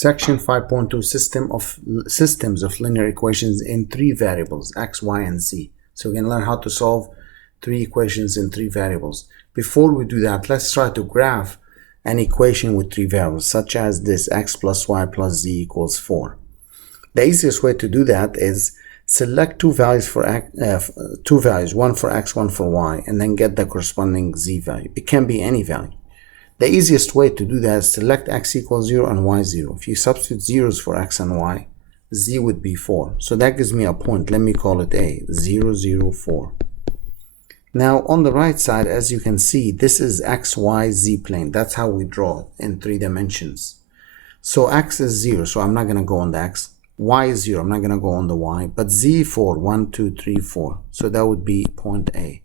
Section 5.2 systems of linear equations in three variables, x, y, and z. So we're going to learn how to solve three equations in three variables. Before we do that, let's try to graph an equation with three variables, such as this x plus y plus z equals 4. The easiest way to do that is select two values for one for x, one for y, and then get the corresponding z value. It can be any value. The easiest way to do that is select x equals 0 and y 0. If you substitute zeros for x and y, z would be 4. So that gives me a point. Let me call it A, 0, 0, 4. Now on the right side, as you can see, this is x, y, z plane. That's how we draw it in 3 dimensions. So x is 0, so I'm not going to go on the x. Y is 0, I'm not going to go on the y. But z 4, 1, 2, 3, 4. So that would be point A.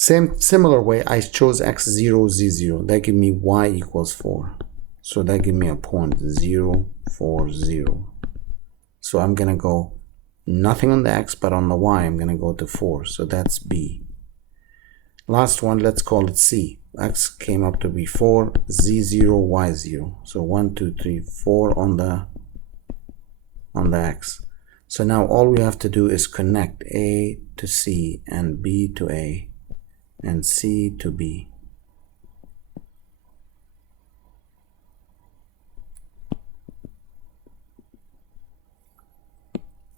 Similar way, I chose x0, z0. That give me y equals 4. So that give me a point 0, 4, 0. So I'm going to go nothing on the x, but on the y, I'm going to go to 4. So that's B. Last one, let's call it C. X came up to be 4, z0, y0. So 1, 2, 3, 4 on the x. So now all we have to do is connect A to C and B to A and C to B.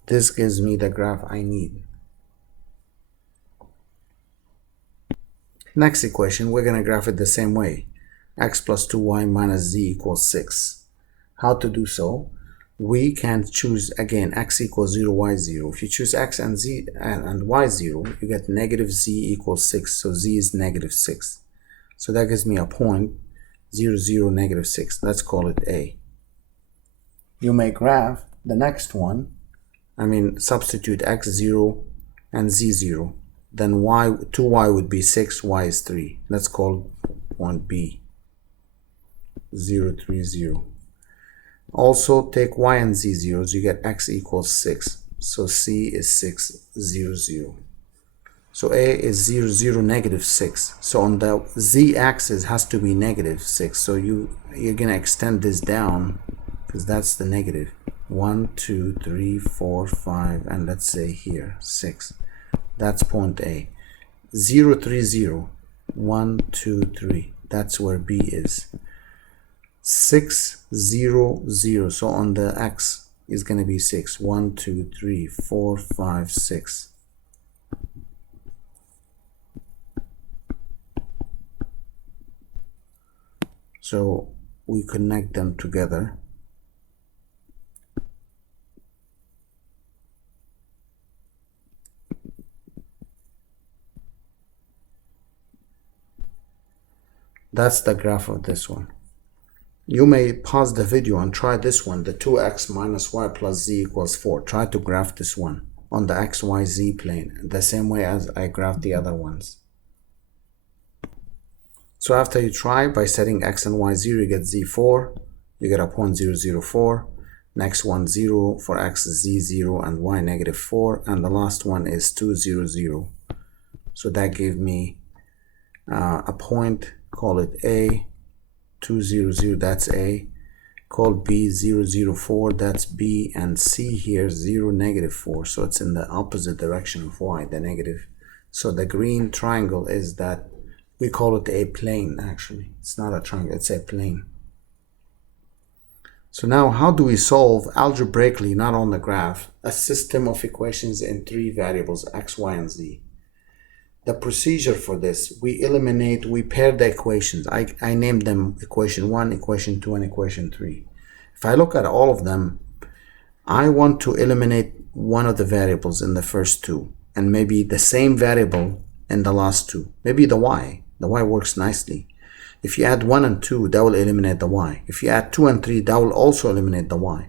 This gives me the graph I need. Next equation, we're going to graph it the same way. X plus 2y minus z equals 6. How to do so? We can choose again x equals 0, y 0. If you choose x and z and y 0, you get negative z equals 6. So z is negative 6. So that gives me a point 0, 0, negative 6. Let's call it A. You may graph the next one. Substitute x 0 and z 0. Then 2y would be 6, y is 3. Let's call point B, 0, 3, 0. Also take y and z zeros, you get x equals 6. So C is 6, 0, 0. So A is 0, 0, negative 6. So on the z-axis has to be negative 6. So you're going to extend this down because that's the negative. 1, 2, 3, 4, 5, and let's say here 6. That's point A. 0, 3, 0. 1, 2, 3. That's where B is. 6, 0, 0. So on the x is going to be 6. 1, 2, 3, 4, 5, 6. So we connect them together. That's the graph of this one. You may pause the video and try this one, the 2x minus y plus z equals 4. Try to graph this one on the x, y, z plane, the same way as I graphed the other ones. So after you try, by setting x and y 0, you get z4. You get a point 0, 0, 4. Next one 0 for x is z0 and y negative 4. And the last one is 2, 0, 0. So that gave me a point. Call it A, 2, 0, 0, that's A. Call B 0, 0, 4, that's B. And C here 0, negative 4. So it's in the opposite direction of y, the negative. So the green triangle is that, we call it a plane actually. It's not a triangle, it's a plane. So now how do we solve algebraically, not on the graph, a system of equations in three variables, x, y, and z? The procedure for this, we pair the equations. I named them equation 1, equation 2, and equation 3. If I look at all of them, I want to eliminate one of the variables in the first two, and maybe the same variable in the last two. Maybe the y. The y works nicely. If you add 1 and 2, that will eliminate the y. If you add 2 and 3, that will also eliminate the y.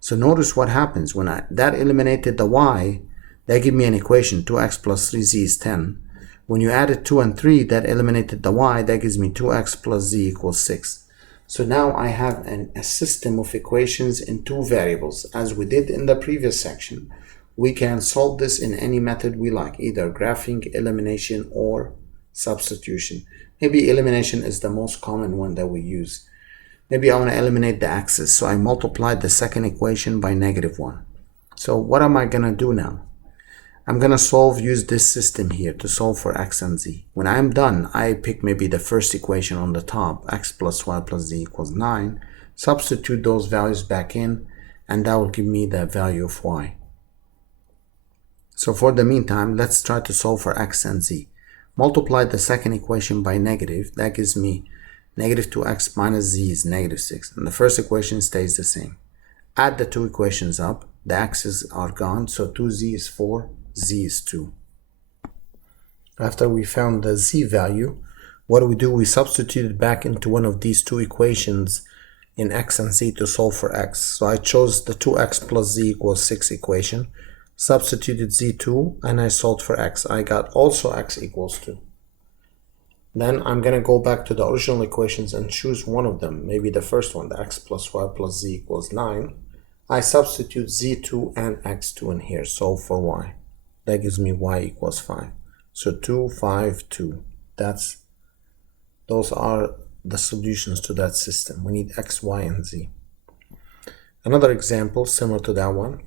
So notice what happens. When that eliminated the y, that gave me an equation, 2x plus 3z is 10. When you added 2 and 3, that eliminated the y, that gives me 2x plus z equals 6. So now I have a system of equations in two variables. As we did in the previous section, we can solve this in any method we like, either graphing, elimination, or substitution. Maybe elimination is the most common one that we use. Maybe I want to eliminate the x's, so I multiplied the second equation by -1. So what am I going to do now? I'm going to use this system here to solve for x and z. When I'm done, I pick maybe the first equation on the top, x plus y plus z equals 9, substitute those values back in, and that will give me the value of y. So for the meantime, let's try to solve for x and z. Multiply the second equation by negative, that gives me -2x minus z is -6, and the first equation stays the same. Add the two equations up, the x's are gone, so 2z is 4, z is 2. After we found the z value, what do? We substitute it back into one of these two equations in x and z to solve for x. So I chose the 2x plus z equals 6 equation, substituted z2, and I solved for x. I got also x equals 2. Then I'm going to go back to the original equations and choose one of them, maybe the first one, the x plus y plus z equals 9. I substitute z2 and x2 in here, solve for y. That gives me y equals 5. So 2, 5, 2. Those are the solutions to that system. We need x, y, and z. Another example similar to that one.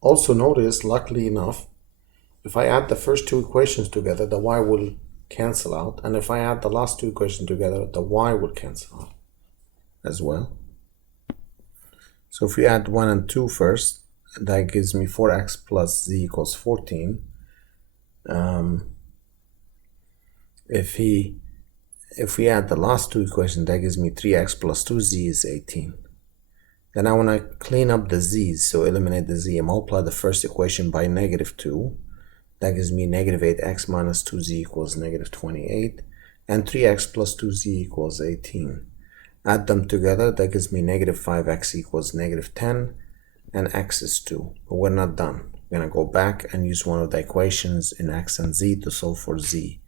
Also notice, luckily enough, if I add the first two equations together, the y will cancel out. And if I add the last two equations together, the y will cancel out as well. So if we add 1 and 2 first, that gives me 4x plus z equals 14. If we add the last two equations, that gives me 3x plus 2z is 18. Then I want to clean up the z's, so eliminate the z and multiply the first equation by -2. That gives me -8x minus 2z equals -28, and 3x plus 2z equals 18. Add them together, that gives me -5x equals -10, and x is 2. But we're not done. We're going to go back and use one of the equations in x and z to solve for z.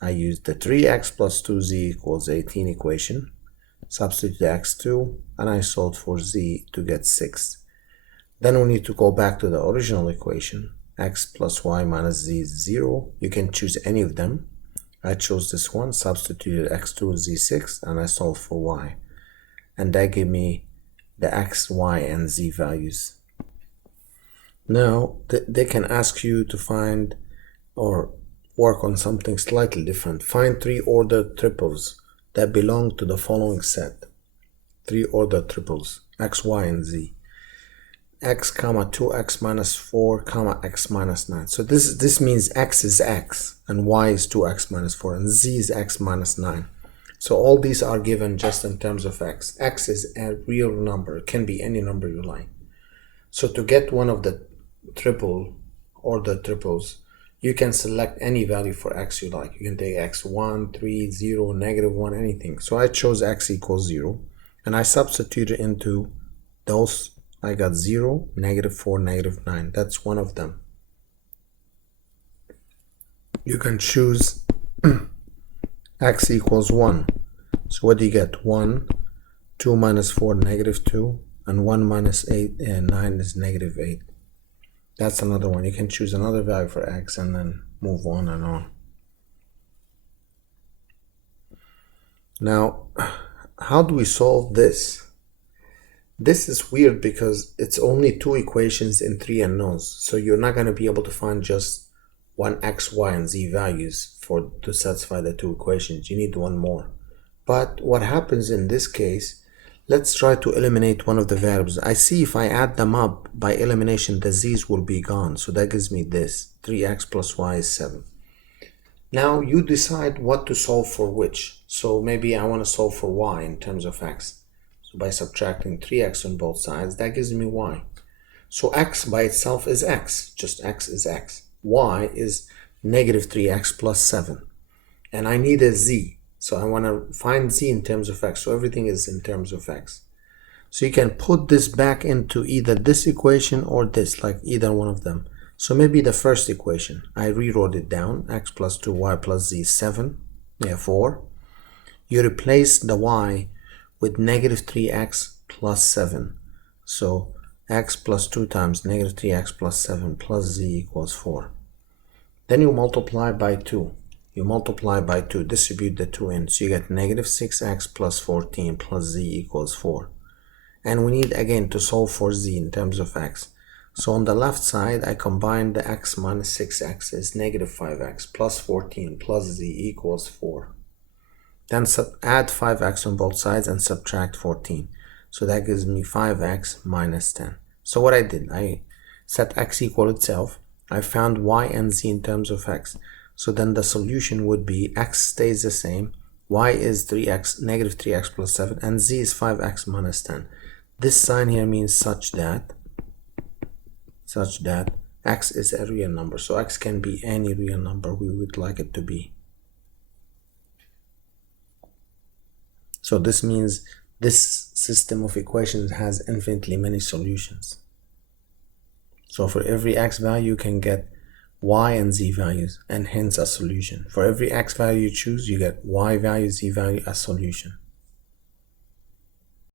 I used the 3x plus 2z equals 18 equation, substitute x2, and I solved for z to get 6. Then we need to go back to the original equation. X plus y minus z is 0. You can choose any of them. I chose this one, substituted x2 and z6, and I solved for y. And that gave me the x, y, and z values. Now, they can ask you to find or work on something slightly different. Find 3 ordered triples that belong to the following set. 3 ordered triples, x, y, and z. X comma 2x minus 4 comma x minus 9. So this means x is x and y is 2x minus 4 and z is x minus 9. So all these are given just in terms of x. X is a real number. It can be any number you like. So to get one of the triple ordered triples, you can select any value for x you like. You can take x1, 3, 0, -1, anything. So I chose x equals 0 and I substituted into those. I got 0, -4, -9. That's one of them. You can choose x equals 1. So what do you get? 1, 2 minus 4, -2, and 1 minus 8 and 9 is -8. That's another one. You can choose another value for x and then move on and on. Now, how do we solve this? This is weird because it's only 2 equations in 3 unknowns. So you're not going to be able to find just one x, y, and z values to satisfy the 2 equations. You need one more. But what happens in this case, let's try to eliminate one of the variables. I see if I add them up by elimination, the z's will be gone. So that gives me this. 3x plus y is 7. Now you decide what to solve for which. So maybe I want to solve for y in terms of x. So by subtracting 3x on both sides, that gives me y. So x by itself is x. Just x is x. Y is -3x plus 7. And I need a z. So I want to find z in terms of x. So everything is in terms of x. So you can put this back into either this equation or this, like either one of them. So maybe the first equation, I rewrote it down. X plus 2y plus z is 7. Yeah, 4. You replace the y with -3x plus 7. So x plus 2 times -3x plus 7 plus z equals 4. Then you multiply by 2. you multiply by 2, distribute the 2 in, so you get negative 6x plus 14 plus z equals 4. And we need again to solve for z in terms of x. So on the left side, I combine the x minus 6x is negative 5x plus 14 plus z equals 4. Then add 5x on both sides and subtract 14. So that gives me 5x minus 10. So what I did, I set x equal itself. I found y and z in terms of x. So then the solution would be x stays the same, y is 3x, negative 3x plus 7, and z is 5x minus 10. This sign here means such that x is a real number. So x can be any real number we would like it to be. So this means this system of equations has infinitely many solutions. So for every x value you can get y and z values and hence a solution. For every x value you choose, you get y value, z value, a solution.